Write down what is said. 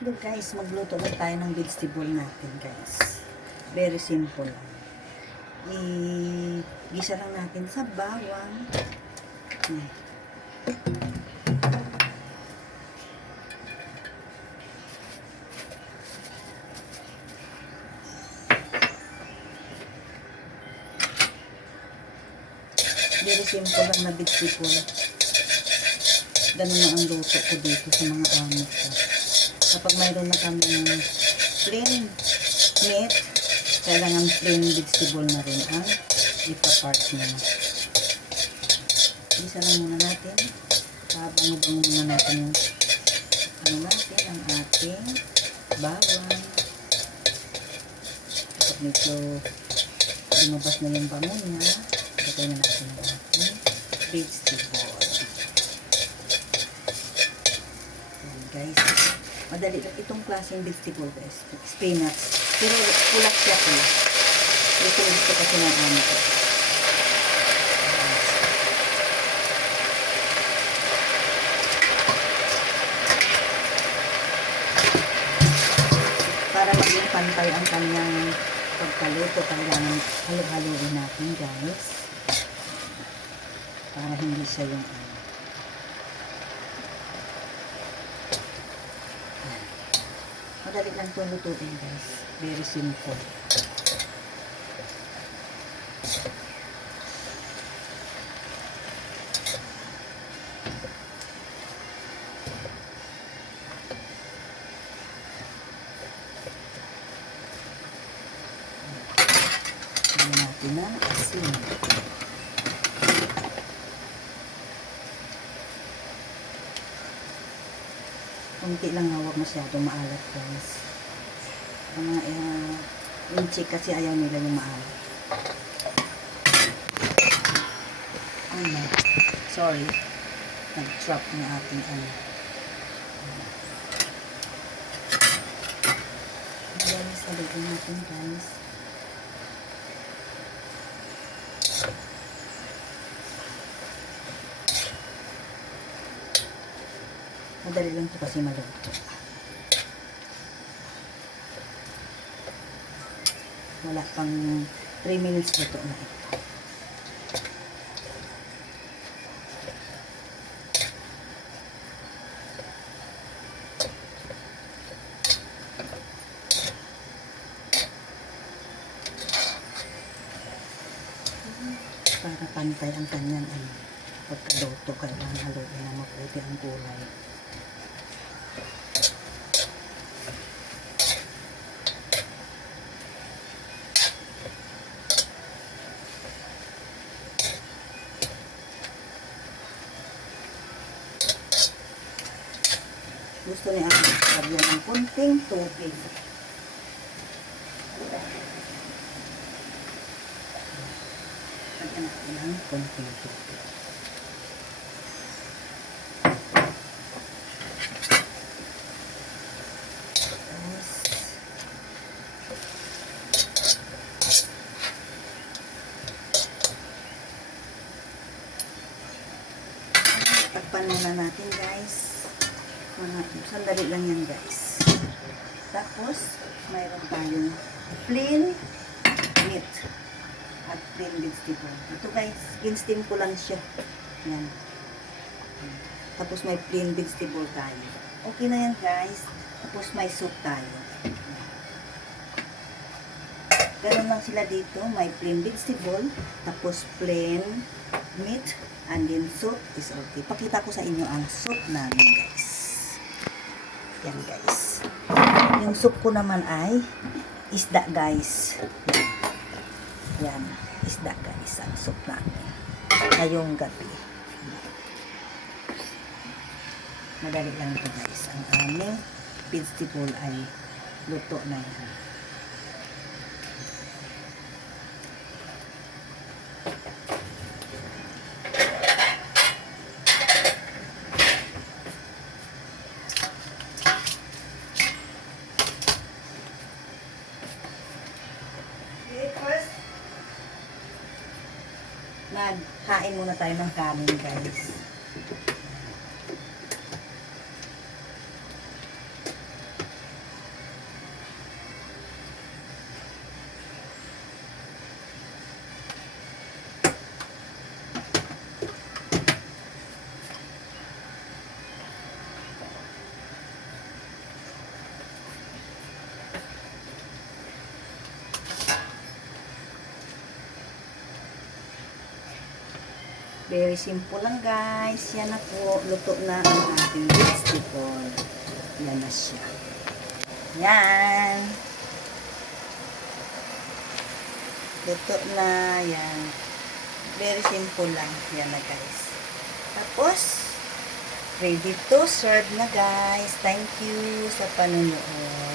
Hello guys, magluto na tayo ng vegetable natin guys. Very simple lang. I-gisa lang natin sa bawang. Very simple lang na vegetable. Ganun na ang luto ko dito sa mga amo ko. Kapag mayroon na kami plain meat, kailangan plain vegetable na rin ang ipapart nyo. Isa lang muna natin. Pabango-bango muna natin yung ang ating bawang. Kapag medyo lumabas na yung bango niya, patay na natin ang ating vegetable. Guys, madali lang itong klaseng vegetable guys, spinach, pero kulak siya ko. Ito gusto kasi ng ano ko. Para maging pantay ang kanyang pagkaluto, kailangan halo-haloin natin guys, para hindi siya yung madali lang itong lutuin guys. Very simple. Lagyan natin ng asin. Kunti lang, huwag masyadong maalat guys. Ang mga inchi kasi ayaw nila yung maalat. Oh no, sorry, nag-drop ng ating Mayalis na lagyan natin guys. Madali lang ito kasi maluto. Wala pang 3 minutes luto na ito. Para pantay ang kanyang pagkaluto, kailangan haluin na mabuti ang gulay. Gusto niya lagyan ng kunting tubig. Lagyan natin ng kunting tubig. Takpan muna natin guys. Sandali lang yan guys. Tapos mayroon tayong plain meat at plain vegetable. Ito guys, in-steam ko lang siya. Yan. Tapos may plain vegetable tayo. Okay na yan guys. Tapos may soup tayo. Ganun lang sila dito. May plain vegetable, tapos plain meat, and then soup is okay. Pakita ko sa inyo ang soup namin guys. Yan guys. Yung soup ko naman ay isda guys. Yan. Isda guys. Ang soup namin. Ngayong gabi. Madali lang ito guys. Ang aming vegetable ay luto na yan. Maghain muna tayo ng kanin guys. Very simple lang guys. Yan na po. Luto na ang ating vegetable. Yan na siya. Yan. Luto na. Yan. Very simple lang. Yan na guys. Tapos, ready to serve na guys. Thank you sa panonood.